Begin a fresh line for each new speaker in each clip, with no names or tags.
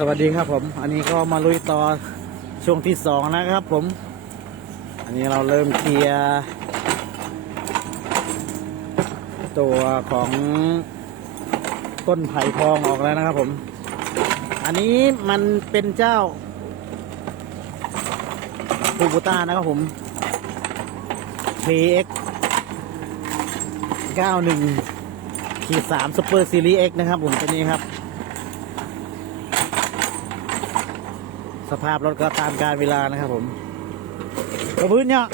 สวัสดีครับผม อันนี้ก็มาลุยต่อช่วงที่สองนะครับผม อันนี้เราเริ่มเคลียร์ตัวของต้นไผ่ทองออกแล้วนะครับผม อันนี้มันเป็นเจ้าคูบูต้านะครับผม KX 91ขีด3 Super Series X นะครับผมตัวนี้ครับ สภาพรถก็ตามการเวลานะครับผมกระพื้นเนี่ย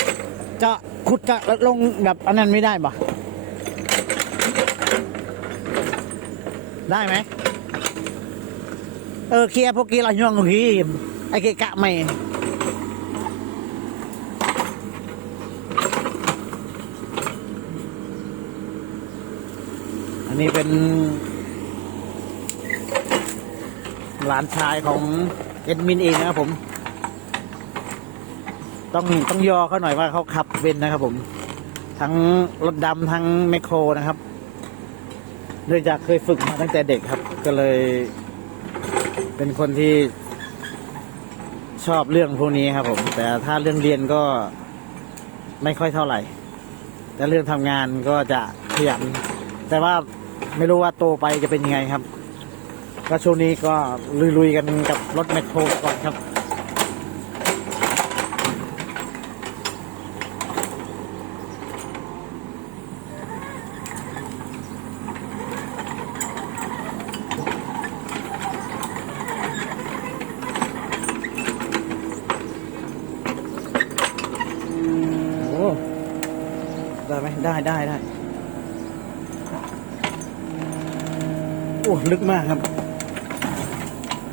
จะขุดจะลงแบบอันนั้นไม่ได้ปะได้ไหมเออเคลียพวกกี้เราย่องพี่ไอ้เกะกะไม่อันนี้เป็น หลานชายของ เอ็ดมินเองนะครับผม ต้องต้องยอเขาหน่อยว่าเขาขับเป็นนะครับผม ทั้งรถดำทั้งแมคโครนะครับเนื่องจากเคยฝึกมาตั้งแต่เด็กครับ ก็เลย เป็นคนที่ชอบเรื่องพวกนี้ครับผม แต่ถ้าเรื่องเรียนก็ไม่ค่อยเท่าไหร่ แต่เรื่องทำงานก็จะขยันแต่ว่าไม่รู้ว่าโตไปจะเป็นยังไงครับ ก็ช่วงนี้ก็ลุยๆกันกับรถแมคโครก่อนครับโอ้ได้ไหมได้ได้ได้โอ้ ลึกมากครับ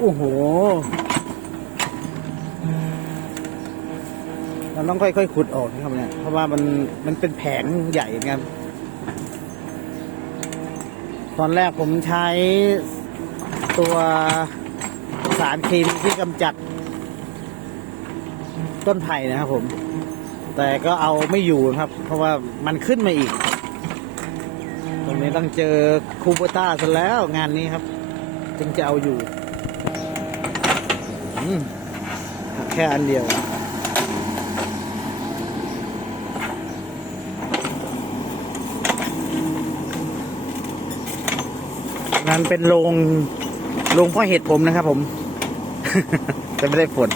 โอ้โห เราต้องค่อยๆขุดออกนะครับเนี่ย เพราะว่ามันมันเป็นแผงใหญ่ครับ ตอนแรกผมใช้ตัวสารเคมีที่กำจัด ต้นไผ่นะครับผม แต่ก็เอาไม่อยู่ครับ เพราะว่ามันขึ้นมาอีก ตรงนี้ต้องเจอคูโบต้าซะแล้วงานนี้ครับ จึงจะเอาอยู่ แค่อันเดียว นั่นเป็นโรงโรงพ่อเห็ดผมนะครับผมแต่ไม่ได้ฝน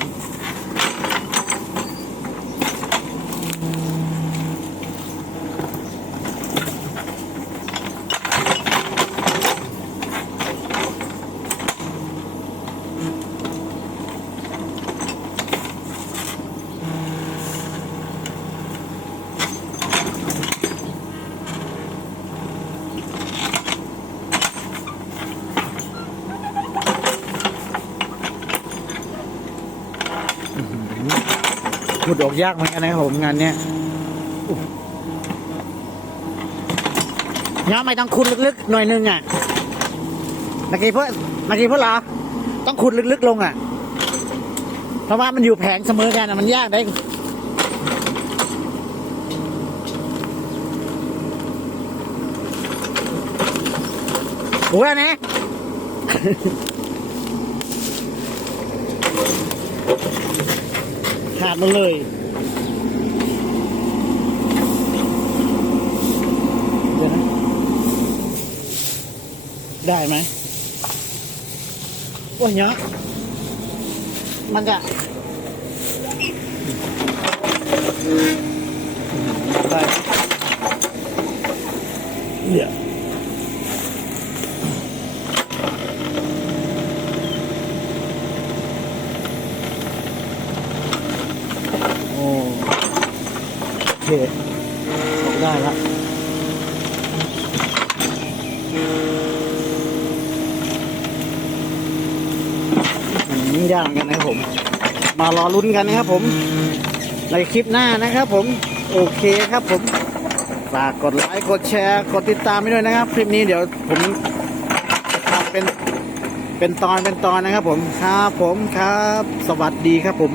ขุดออกยากเหมือนกันนะครับผมงานเนี้ยย้อไม่ต้องขุดลึกๆหน่อยนึงอะเมื่อกี้เพื่อนเมื่อกี้เพื่อเหรอต้องขุดลึกๆลงอะ เพราะว่ามันอยู่แผงเสมอกันอะมันยากได้หัวนะ ขาดมาเลยเดี๋ยวนะได้ไหมโอ้ยเนาะมันจะได้เดี๋ยวโอ้โอ เคออกได้ละอืมยากเหมือนกันนะครับผม มารอลุ้นกันนะครับผม ในคลิปหน้านะครับผม โอเคครับผม ฝากกดไลค์กดแชร์ กดติดตามไปด้วยนะครับ คลิปนี้เดี๋ยวผมทำเป็นเป็นตอนเป็นตอนนะครับผม ครับผมครับ สวัสดีครับผม